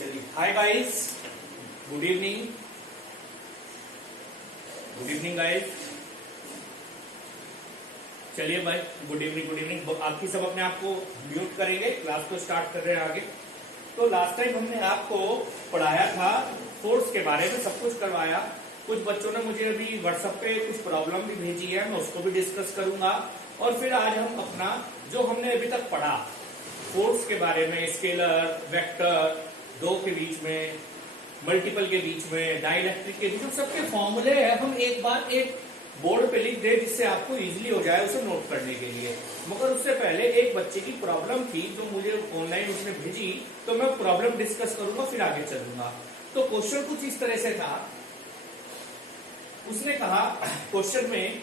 चलिए, hi guys, good evening. Good evening guys. चलिए भाई, गुड इवनिंग गुड इवनिंग। आपकी सब अपने आप को म्यूट करेंगे, क्लास को स्टार्ट कर रहे हैं आगे। तो लास्ट टाइम हमने आपको पढ़ाया था फोर्स के बारे में, सब कुछ करवाया। कुछ बच्चों ने मुझे अभी व्हाट्सएप पे कुछ प्रॉब्लम भी भेजी है, मैं उसको भी डिस्कस करूंगा। और फिर आज हम अपना जो हमने अभी तक पढ़ा फोर्स के बारे में, स्केलर, वेक्टर, दो के बीच में, मल्टीपल के बीच में, डाइलेक्ट्रिक के बीच में, सबके फॉर्मूले है हम एक बार एक बोर्ड पे लिख दे जिससे आपको इजीली हो जाए उसे नोट करने के लिए। मगर उससे पहले एक बच्चे की प्रॉब्लम थी जो मुझे ऑनलाइन उसने भेजी, तो मैं प्रॉब्लम डिस्कस करूंगा फिर आगे चलूंगा। तो क्वेश्चन कुछ इस तरह से था। उसने कहा क्वेश्चन में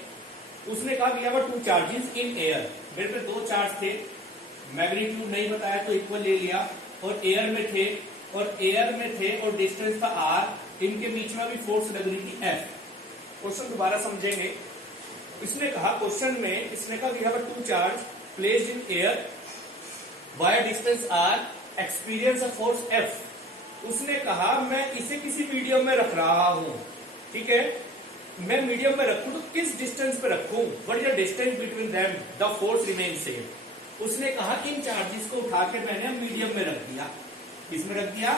उसने कहा we have two charges in air. मेरे पे दो चार्ज थे, मैग्नीट्यूड नहीं बताया तो इक्वल ले लिया, और एयर में थे और डिस्टेंस था r। इनके बीच में भी फोर्स लग रही थी F। क्वेश्चन दोबारा समझेंगे। इसने कहा क्वेश्चन में इसने कहा we have two charge placed in air by distance r experience a force F। उसने कहा मैं इसे किसी मीडियम में रख रहा हूं, ठीक है। मैं मीडियम में रखूं तो किस डिस्टेंस पे रखूं? What is the distance between them? The force remain same. उसने कहा इन चार्जेस को उठा के मैंने मीडियम में रख दिया। किसमें रख दिया?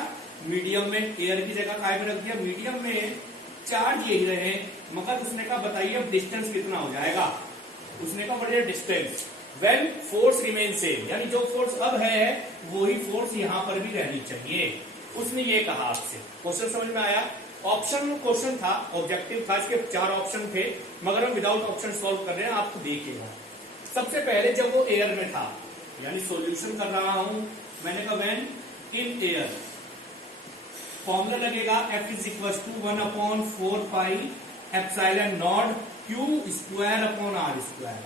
मीडियम में। एयर की जगह काय में रख दिया? मीडियम में। चार्ज यही रहे, मगर उसने कहा बताइए अब डिस्टेंस कितना हो जाएगा? उसने कहा बढ़िया distance when force remain same, यानी जो फोर्स अब है वही फोर्स यहां पर भी रहनी चाहिए। उसने ये कहा आपसे। क्वेश्चन समझ में आया? ऑप्शन क्वेश्चन था, ऑब्जेक्टिव था, इसके 4 ऑप्शन थे, मगर हम विदाउट ऑप्शन सॉल्व कर रहे हैं, आपको देखिएगा। सबसे पहले जब वो एयर में था, यानी सॉल्यूशन कर रहा हूं, मैंने कहा व्हेन इन एयर, फॉर्मूला लगेगा F is equal to 1/4 pi epsilon naught Q square upon R square.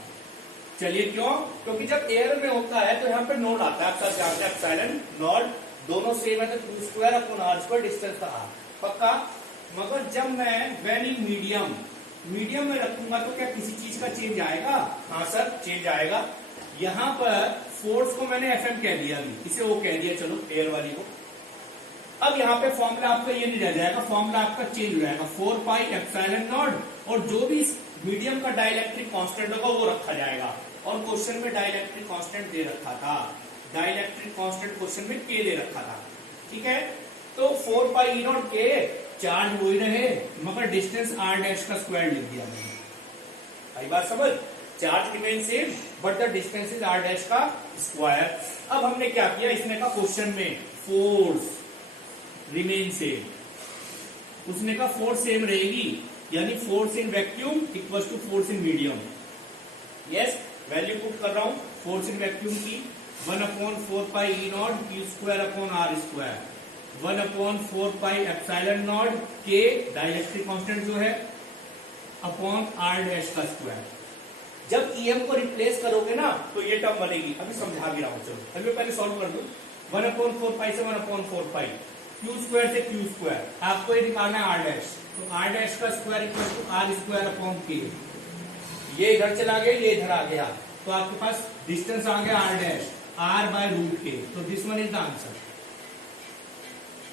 चलिए क्यों? क्योंकि जब एयर में होता है तो यहाँ पे नोड आता है, आप सब जानते हैं एप्सिलॉन नॉट दोनों सेम है, तो Q square upon R square distance का R पक्का। मगर जब मैं व्हेन इन मीडियम में रखूंगा तो क्या किसी चीज का चेंज आएगा? हाँ सर, चेंज आएगा। यहां पर फोर्स को मैंने FM कह दिया, अभी इसे वो कह दिया, चलो एयर वाली को। अब यहाँ पे फॉर्मूला आपका ये नहीं रह जाएगा, फॉर्मूला आपका चेंज हो जाएगा 4 पाई एप्सिलॉन नॉट, और जो भी मीडियम का डाइलेक्ट्रिक कांस्टेंट होगा वो रखा जाएगा। और क्वेश्चन में डाइलेक्ट्रिक कांस्टेंट दे रखा था, डाइलेक्ट्रिक कांस्टेंट क्वेश्चन में K दे रखा था, ठीक है। तो 4 पाई ई नॉट K, चार्ज वही रहे मगर डिस्टेंस r डैश का स्क्वायर लिख दिया मैंने। आई बात समझ? Charge remain same but the distance is r dash का स्क्वायर। अब हमने क्या किया, इसने कहा क्वेश्चन में फोर्स रिमेन सेम, उसने कहा फोर्स सेम रहेगी, यानी force in vacuum equal to force in medium. Yes, value put कर रहा हूं फोर्स इन वैक्यूम की 1/4 pi E naught Q square upon R square, 1/4 pi epsilon naught K dielectric constant जो है अपॉन R डैश का square. जब EM को replace करोगे ना तो ये टर्म बनेगी, अभी समझा भी रहा हूं, चलो अभी पहले सॉल्व कर दो। 1/4 पाई से 1/4 पाई, Q स्क्वायर से Q स्क्वायर, आपको ये निकालना है R डैश, तो R डैश का square equal to R square upon K। ये इधर चला गया, ये इधर आ गया, तो आपके पास डिस्टेंस आ गया R dash, R by root K। तो this one is the answer,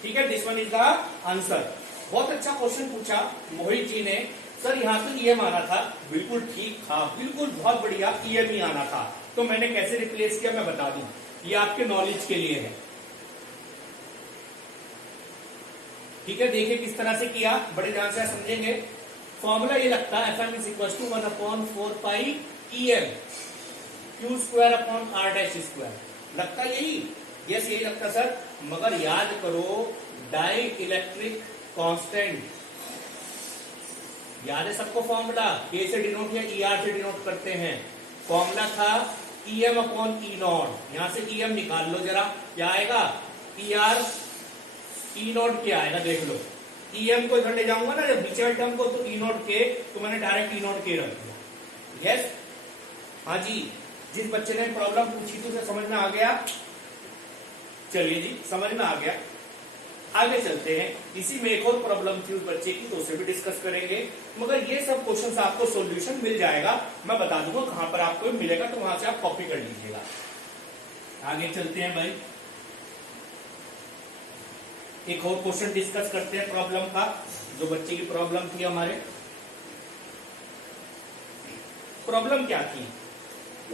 ठीक है, this one is the answer. बहुत अच्छा क्वेश्चन पूछा मोहित जी ने। सर यहाँ तो EM आना था, बिल्कुल ठीक था, बिल्कुल बहुत बढ़िया, EM ही आना था। तो मैंने कैसे रिप्लेस किया मैं बता दूं, ये आपके नॉलेज के लिए है, ठीक है। देखिए किस तरह से किया, बड़े ध्यान से समझेंगे। फॉर्मूला ये लगता है FM is equal to 1/4 pi EM Q square upon R dash square. लगता यही? यस यही लगता सर, मगर याद करो डाई इलेक्ट्रिक कांस्टेंट याद है सबको? फॉर्मूला K से डिनोट या ER से डिनोट करते हैं। फॉर्मूला था EM अपॉन E नॉट, यहां से EM निकाल लो जरा, क्या आएगा? ER E नॉट क्या आएगा देख लो। EM को इधर ले जाऊंगा ना जब बीच वाले टर्म को, तो E नॉट K, तो मैंने डायरेक्ट E नॉट K रख दिया। यस, हाँ जी, जिस बच्चे ने प्रॉब्लम पूछी थी उसे समझ में आ गया? चलिए जी, समझ में आ गया। आगे चलते हैं। इसी में एक और प्रॉब्लम थी उस बच्चे की, तो उसे भी डिस्कस करेंगे। मगर ये सब क्वेश्चंस आपको सॉल्यूशन मिल जाएगा, मैं बता दूंगा कहां पर आपको मिलेगा, तो वहां से आप कॉपी कर लीजिएगा। आगे चलते हैं भाई। एक और क्वेश्चन डिस्कस करते हैं प्रॉब्लम का, जो बच्चे की प्रॉब्लम थी हमारे। प्रॉब्लम क्या थी?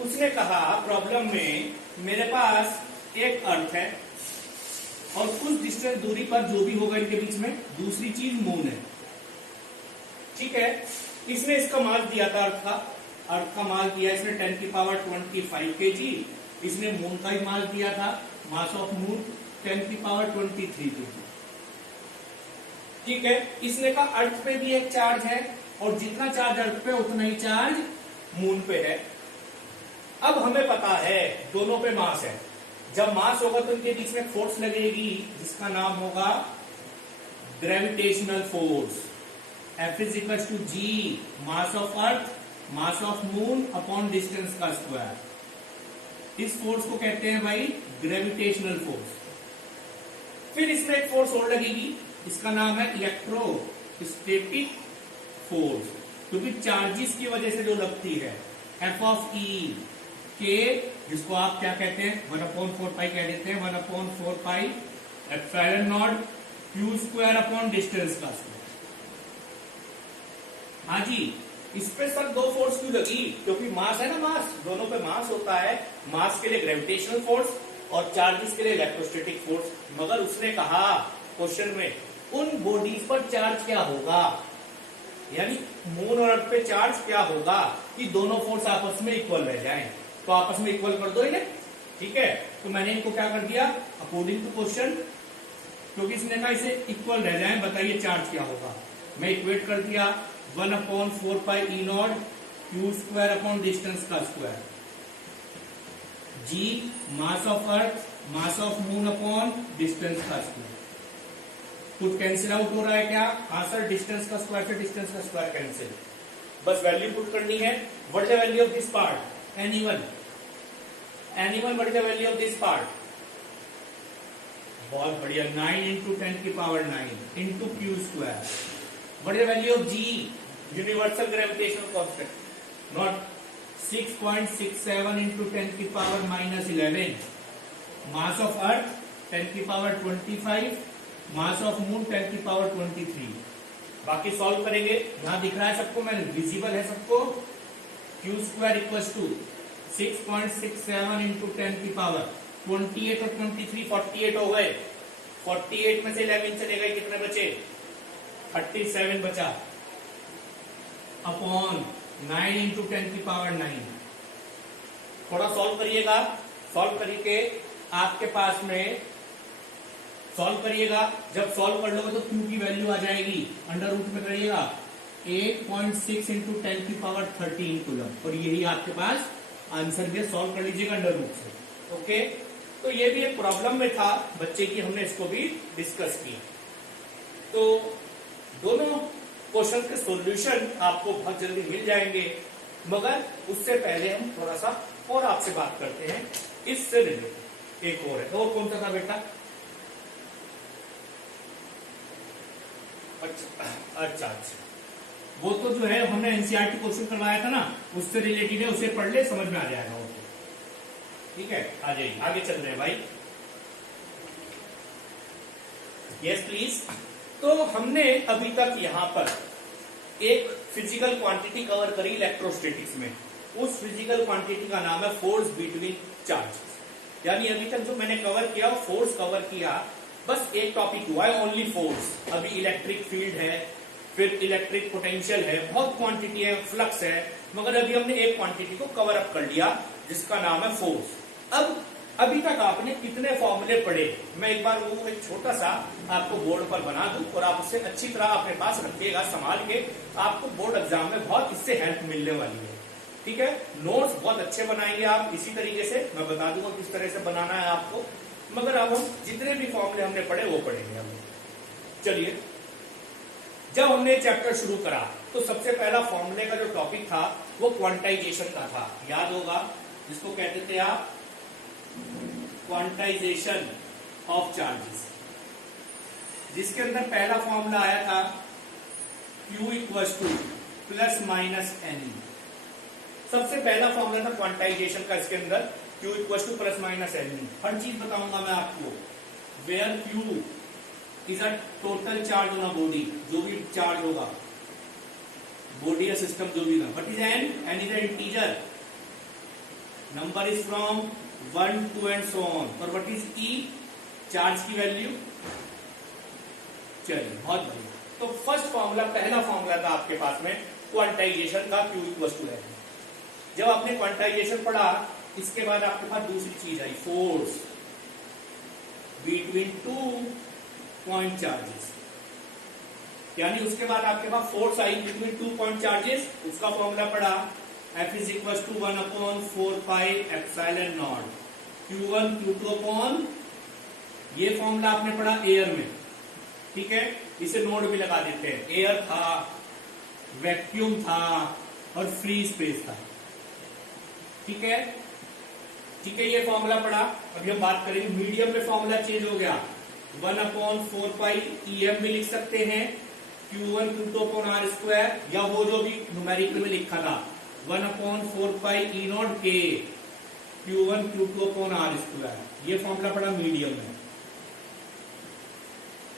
उसने कहा प्रॉब्लम में मेरे पास एक अर्थ है और कुछ डिस्टेंस दूरी पर जो भी होगा इनके बीच में दूसरी चीज मून है। ठीक है, इसने इसका मास दिया था अर्थ का मास दिया इसने 10 की पावर 25 kg। इसने मून का ही मास दिया था, मास ऑफ मून 10 की पावर 23 kg। ठीक है, इसने कहा अर्थ पे भी एक चार्ज है और जितना चार्ज अर्थ पे उतना ही चार्ज मून पे है। अब हमें पता है दोनों पे मास है, जब मास होगा तो इनके बीच में फोर्स लगेगी जिसका नाम होगा gravitational force. F is equal to G mass of earth mass of moon upon distance का स्क्वायर। इस फोर्स को कहते हैं भाई ग्रेविटेशनल फोर्स। फिर इसमें एक फोर्स और लगेगी, इसका नाम है इलेक्ट्रोस्टैटिक फोर्स, क्योंकि चार्जेस की वजह से जो लगती है। F ऑफ E के, जिसको आप क्या कहते हैं 1/4 कह देते हैं, 1/4 epsilon naught Q square upon distance का स्क्वायर। हाँ जी, इस पे सर दो फोर्स क्यों लगी? क्योंकि मास है ना, मास दोनों पे मास होता है। मास के लिए ग्रेविटेशनल फोर्स और चार्जेस के लिए इलेक्ट्रोस्टैटिक फोर्स। मगर उसने कहा क्वेश्चन में उन बॉडीज पर चार्ज क्या होगा, यानी मून और अर्थ पे चार्ज क्या होगा कि दोनों फोर्स आपस में इक्वल रह जाएं। तो आपस में इक्वल कर दो इन्हें। ठीक है, तो मैंने इनको क्या कर दिया अकॉर्डिंग टू क्वेश्चन, क्योंकि इसने कहा इसे इक्वल रह जाएं, बताइए चार्ज क्या होगा। मैं इक्वेट कर दिया 1/4 E naught Q square upon distance का square. G mass of earth mass of moon upon distance का स्क्वायर। कुछ कैंसिल आउट हो रहा है क्या? हाँ सर, डिस्टेंस का स्क्वायर से डिस्टेंस का स्क्वायर कैंसिल। बस वैल्यू पुट करनी है। What is the value of this part? Anyone what is the value of this part? बहुत बढ़िया, 9 इंटू 10 की power 9 into Q square. What is the value of G? Universal gravitational constant, not 6.67 into 10 की power -11। Mass of अर्थ 10 की power 25, mass of moon 10 की power 23। बाकी solve करेंगे। यहां दिख रहा है सबको, मैंने विजिबल है सबको। Q square equal to 6.67 into 10 की पावर 28 और 23 48 हो गए। 48 में से 11 चले गए, कितने बचे? 37 बचा अपॉन 9 इंटू 10 की पावर 9। थोड़ा सॉल्व करिएगा, सॉल्व करके आपके पास में सॉल्व करिएगा। जब सॉल्व कर लोगे तो Q की वैल्यू आ जाएगी, अंडर रूट में करिएगा 8.6 इंटू 10 की पावर 13 कूलम, और यही आपके पास आंसर भी सॉल्व कर लीजिएगा अंडर रूट से। ओके, तो ये भी एक प्रॉब्लम में था बच्चे की, हमने इसको भी डिस्कस किया। तो दोनों क्वेश्चन के सॉल्यूशन आपको बहुत जल्दी मिल जाएंगे, मगर उससे पहले हम थोड़ा सा और आपसे बात करते हैं इससे रिलेटेड। एक और है, और कौन सा था बेटा? अच्छा, वो तो जो है हमने एनसीईआरटी क्वेश्चन करवाया था ना, उससे रिलेटेड है, उसे पढ़ ले, समझ में आ जाएगा वो। ठीक है, आ जाइए, आगे चल रहे हैं भाई। Yes please. तो हमने अभी तक यहां पर एक फिजिकल क्वांटिटी कवर करी इलेक्ट्रोस्टैटिक्स में। उस फिजिकल क्वांटिटी का नाम है फोर्स बिटवीन चार्जेस। यानी अभी तक जो मैंने कवर किया वो फोर्स कवर किया, बस एक टॉपिक हुआ है ओनली फोर्स। अभी इलेक्ट्रिक फील्ड है, फिर इलेक्ट्रिक पोटेंशियल है, बहुत क्वांटिटी है, फ्लक्स है, मगर अभी हमने एक क्वांटिटी को कवर अप कर लिया जिसका नाम है फोर्स। अब अभी तक आपने कितने फॉर्मूले पढ़े, मैं एक बार वो एक छोटा सा आपको बोर्ड पर बना दूं और आप उसे अच्छी तरह अपने पास रखिएगा संभाल के। आपको बोर्ड एग्जाम में बहुत इससे हेल्प मिलने वाली है। ठीक है, नोट्स बहुत अच्छे बनाएंगे आप इसी तरीके से, मैं बता दूंगा किस तरह से बनाना है आपको। मगर अब हम जितने भी फॉर्मूले हमने पढ़े वो पढ़ेंगे हम। चलिए, जब हमने चैप्टर शुरू करा तो सबसे पहला फॉर्मूले का जो टॉपिक था वो क्वांटाइजेशन का था, याद होगा, जिसको कहते थे आप क्वांटाइजेशन ऑफ चार्जेस, जिसके अंदर पहला फॉर्मूला आया था Q equal to plus minus n. सबसे पहला फॉर्मूला था क्वांटाइजेशन का, इसके अंदर Q equal to plus minus n. हर चीज बताऊंगा मैं आपको, where Q is a total charge on a body, जो भी चार्ज होगा बॉडी या सिस्टम जो भी ना, what is an is a integer, number is from 1 2 and so on, और व्हाट इज ई, चार्ज की वैल्यू। चलिए बहुत बढ़िया। तो फर्स्ट फॉर्मूला, पहला फॉर्मूला था आपके पास में क्वांटाइजेशन का, Q इक्वल्स टू है। जब आपने क्वांटाइजेशन पढ़ा, इसके बाद आपके पास दूसरी चीज आई, फोर्स बिटवीन 2 पॉइंट चार्जेस, यानी उसके बाद आपके पास फोर्स आई बिटवीन 2 पॉइंट चार्जेस। उसका फॉर्मूला पढ़ा, F is equal to 1/4 pi epsilon naught Q1 Q2 upon, ये फॉर्मूला आपने पढ़ा एयर में, ठीक है, इसे नोट भी लगा देते हैं। एयर था, वैक्यूम था और फ्री स्पेस था, ठीक है, ठीक है, ये फॉर्मूला पढ़ा। अभी हम बात करेंगे मीडियम में, फॉर्मूला चेंज हो गया, 1/4 पाई EM भी लिख सकते हैं, Q1 Q2 upon R square, या वो जो भी न्यूमेरिकल में लिखा था 1/4 pi E0 K Q1 Q2 upon R square, ये फॉर्मूला पढ़ा मीडियम में,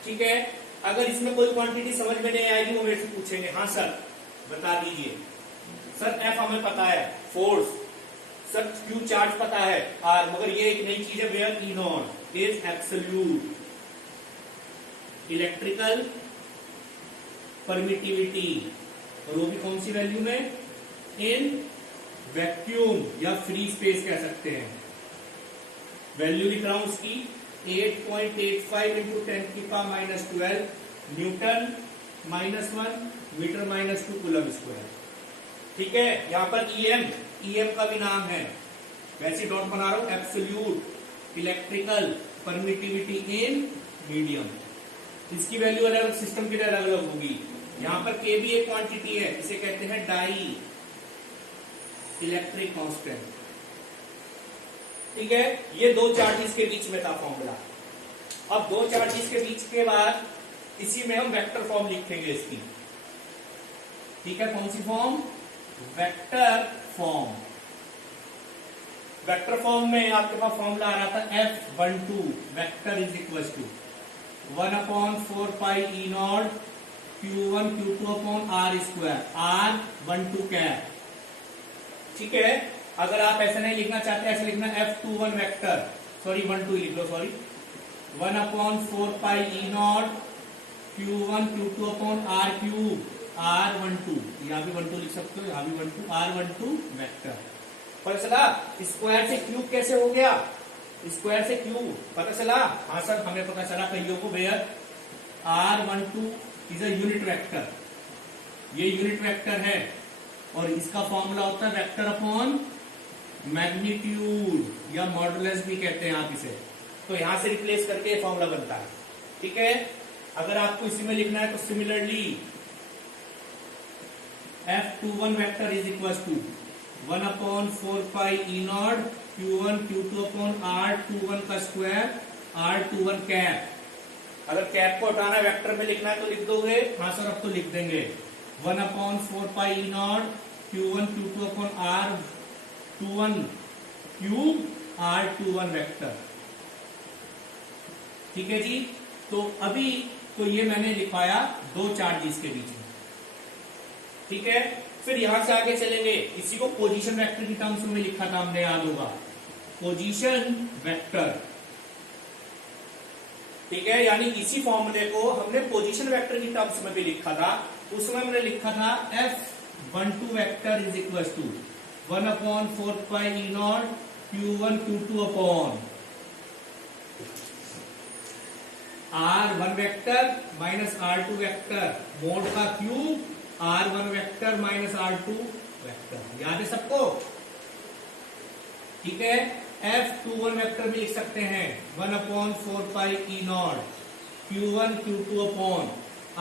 ठीक है। अगर इसमें कोई क्वांटिटी समझ में नहीं आएगी, वो मेरे से पूछेंगे, हाँ सर बता दीजिए, सर F हमें पता है, फोर्स, सर Q चार्ज पता है, R, मगर ये एक नई चीज है, where E0 is absolute electrical permittivity, और वो भी कौन सी वैल्यू में, इन वैक्यूम या फ्री स्पेस कह सकते हैं। वैल्यू लिख रहा हूं उसकी 8.85 into 10⁻12 newton -1 metre -2 coulomb square, ठीक है। यहां पर EM का भी नाम है, वैसे डॉट बना रहा हूं, absolute electrical permittivity in medium. इसकी वैल्यू अलग अलग सिस्टम के लिए अलग अलग होगी। यहां पर K भी एक क्वांटिटी है, इसे कहते हैं डाई इलेक्ट्रिक कांस्टेंट, ठीक है। ये दो चार्जेस के बीच में था फॉर्मूला। अब दो चार्जेस के बीच के बाद इसी में हम वेक्टर फॉर्म लिखेंगे इसकी, ठीक है। कौन सी form, vector form. Vector form में आपके पास फॉर्मूला आ रहा था F12 vector is equal to 1/4 pi E0 Q1 Q2 upon R square, R12 cap, ठीक है। अगर आप ऐसे नहीं लिखना चाहते, ऐसे लिखना F21 वेक्टर, सॉरी 12 लिख लो, sorry 1/4 pi E0 Q1 Q2 upon R cube, R12, यहाँ भी 12 लिख सकते हो, यहाँ भी 12, R12 वेक्टर। पता चला स्क्वायर से क्यूब कैसे हो गया, स्क्वायर से क्यूब पता चला, हाँ सर हमें पता चला कईयों को, where R12 is a unit vector, ये यूनिट वेक्टर है, और इसका फॉर्मूला होता है वेक्टर अपॉन मैग्नीट्यूड, या मॉडुलस भी कहते हैं आप इसे। तो यहां से रिप्लेस करके ये फॉर्मूला बनता है, ठीक है। अगर आपको इसी में लिखना है तो similarly F21 vector is equal to 1/4 pi E0 Q1 Q2 upon R21 का स्क्वायर, R21 कैप। अगर कैप को हटाना वेक्टर में लिखना है तो लिख दोगे, हाँ सर अब तो लिख देंगे, 1/4 pi E0 Q1 Q2 upon R21 cube, R21 vector, ठीक है जी। तो अभी तो ये मैंने लिखवाया दो चार्जेस के बीच में, ठीक है। फिर यहां से आगे चलेंगे, इसी को पोजीशन वेक्टर की टर्म्स में लिखा था हमने, याद होगा, पोजीशन वेक्टर, ठीक है। यानी इसी फॉर्मूले को हमने पोजीशन वेक्टर की टर्म्स में भी लिखा था। उसमें हमने लिखा था F12 vector is equal to 1/4 pi E0 Q1 Q2 upon R1 vector minus R2 vector, mod का cube, R1 vector minus R2 vector, याद है सबको, ठीक है। F21 वेक्टर भी लिख सकते हैं 1/4 pi E0 Q1 Q2 upon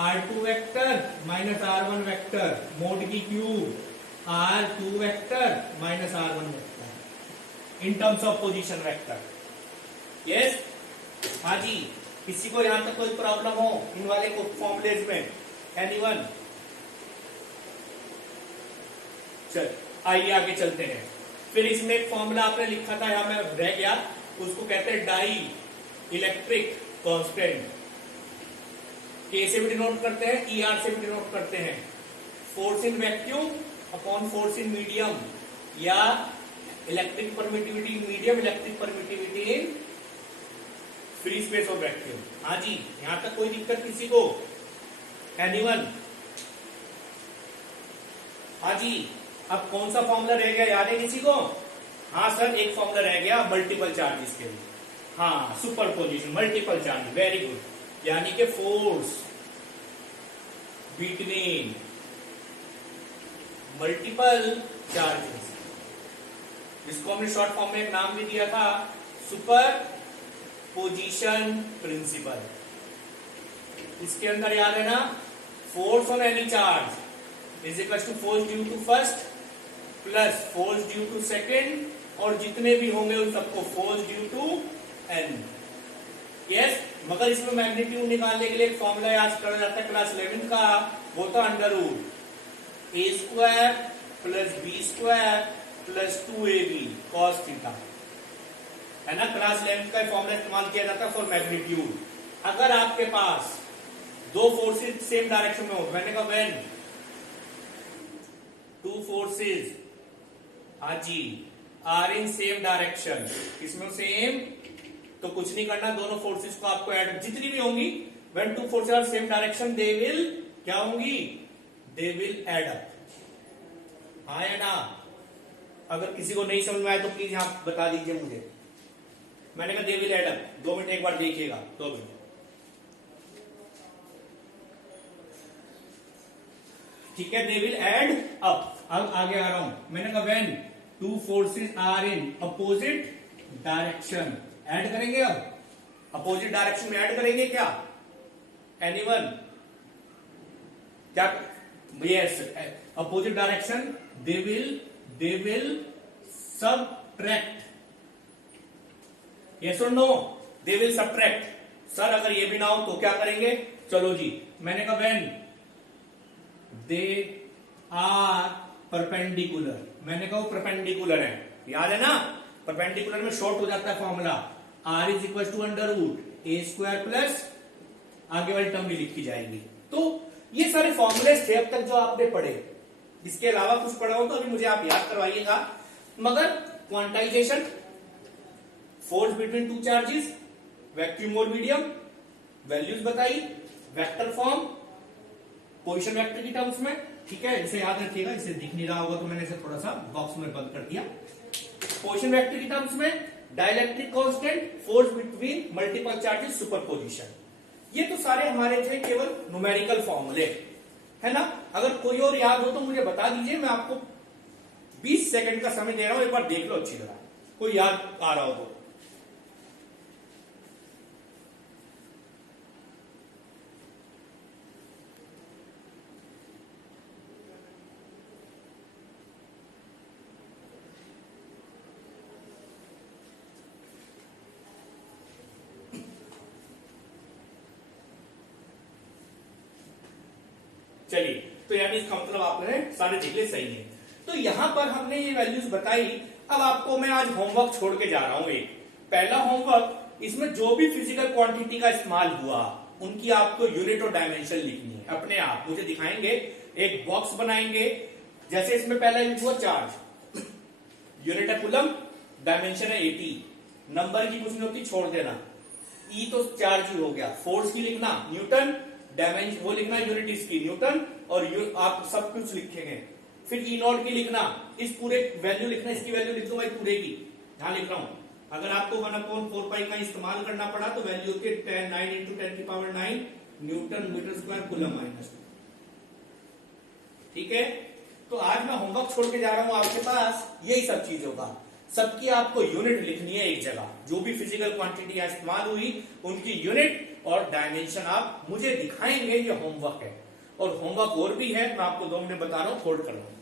R2 vector minus R1 vector, mod की cube, R2 vector minus R1 vector, in terms of position vector. Yes, हाँ जी, किसी को यहां तक कोई प्रॉब्लम हो इन वाले को फॉर्मुलेज में, एनीवन? चल आइए आगे चलते हैं। फिर इसमें एक फॉर्मूला आपने लिखा था, यहां में रह गया, उसको कहते हैं डाई इलेक्ट्रिक कांस्टेंट, K से भी डिनोट करते हैं, ER से भी डिनोट करते हैं। Force in vacuum upon force in medium, या electric permittivity in medium, electric permittivity in free space of vacuum. हाँ जी, यहां तक कोई दिक्कत किसी को? एनीवन? हाँ जी, अब कौन सा फॉर्मूला रह गया, याद है किसी को? हाँ सर, एक फॉर्मूला रह गया मल्टीपल चार्जेस के लिए। हाँ, superposition, multiple charge, very good. यानी कि फोर्स बिटवीन मल्टीपल चार्जेस, जिसको हमने शॉर्ट फॉर्म में एक नाम भी दिया था, सुपर पोजिशन प्रिंसिपल। इसके अंदर याद है ना, force on any charge is equal to force due to first plus force due to second, और जितने भी होंगे उन सबको force due to n. Yes, मगर इसमें मैग्नीट्यूड निकालने के लिए एक फॉर्मूला याद करा जाता है क्लास 11 का, वो था अंडर रूट ए square plus b square plus 2ab cos theta, है ना। क्लास 11 का फॉर्मूला इस्तेमाल किया जाता है फॉर मैग्नीट्यूड। अगर आपके पास दो फोर्सेज सेम डायरेक्शन में हो, मैंने कहा व्हेन टू फोर्सेज हाजी आर इन सेम डायरेक्शन, इसमें सेम, तो कुछ नहीं करना, दोनों फोर्सेज को आपको ऐड, जितनी भी होंगी, when two forces are same direction they will क्या होंगी, दे विल एड अप। हाँ या ना? अगर किसी को नहीं समझ में आए तो प्लीज यहां बता दीजिए मुझे। मैंने कहा they will add up, 2 minute एक बार देखिएगा, 2 मिनट। ठीक है, दे विल एड अप। अब आगे आ रहा हूं, मैंने कहा when two forces are in opposite direction, add करेंगे। अब अपोजिट डायरेक्शन में ऐड करेंगे क्या? एनीवन? क्या? Yes, opposite direction they will subtract. Yes or no? They will subtract. Sir अगर ये भी ना हो तो क्या करेंगे? चलो जी, मैंने कहा व्हेन दे आर परपेंडिकुलर, मैंने कहा वो परपेंडिकुलर है, याद है ना। परपेंडिकुलर में शॉर्ट हो जाता है formula, R is equal to under root A square plus, आगे वाली टर्म भी लिखी जाएगी। तो ये सारे फॉर्मूले थे अब तक जो आपने पढ़े, इसके अलावा कुछ पढ़ा हो तो अभी मुझे आप याद करवाइएगा। मगर quantization, force between two charges, vacuum और मीडियम, वैल्यूज बताई, वेक्टर फॉर्म, पोजीशन वेक्टर की टर्म्स में, ठीक है, इसे याद रखिएगा। इसे दिख नहीं रहा होगा तो मैंने इसे थोड़ा सा बॉक्स में बंद कर दिया। पोजीशन वेक्टर की टर्म्स में dielectric constant, force between multiple charges, superposition, ये तो सारे हमारे थे केवल न्यूमेरिकल फॉर्मूले, है ना। अगर कोई और याद हो तो मुझे बता दीजिए, मैं आपको 20 सेकंड का समय दे रहा हूं, एक बार देख लो अच्छी तरह, कोई याद आ रहा हो तो। चलिए, तो यानी इसका मतलब आपने सारे जिले सही है। तो यहां पर हमने ये वैल्यूज बताई। अब आपको मैं आज होमवर्क छोड़ के जा रहा हूं। एक पहला होमवर्क, इसमें जो भी फिजिकल क्वांटिटी का इस्तेमाल हुआ उनकी आपको यूनिट और डायमेंशन लिखनी है। अपने आप मुझे दिखाएंगे, एक बॉक्स बनाएंगे, जैसे इसमें पहला यूनिट हुआ चार्ज, यूनिट है कूलम, डायमेंशन है 80, नंबर की कुछ नहीं होती, छोड़ देना। ई तो चार्ज ही हो गया, फोर्स की लिखना न्यूटन, डायमेंशन वो लिखना यूनिट इसकी न्यूटन, और आप सब कुछ लिखेंगे। फिर ई नॉट की लिखना, इस पूरे वैल्यू लिखना, इसकी वैल्यू लिख दो भाई पूरे की, यहां लिख रहा हूं। अगर आपको 1/4 का इस्तेमाल करना पड़ा तो वैल्यू होती है 9 × 10⁹ न्यूटन मीटर स्क्वायर कूलम -2। ठीक है, तो आज मैं होमवर्क छोड़ के जा रहा हूं आपके पास यही सब चीजों का। सबकी आपको यूनिट लिखनी है एक जगह, जो भी फिजिकल क्वांटिटी इस्तेमाल हुई उनकी यूनिट और डायमेंशन आप मुझे दिखाएंगे। ये होमवर्क है, और होमवर्क और भी है, मैं आपको 2 मिनट बता रहा हूं, होल्ड कर रहा हूं।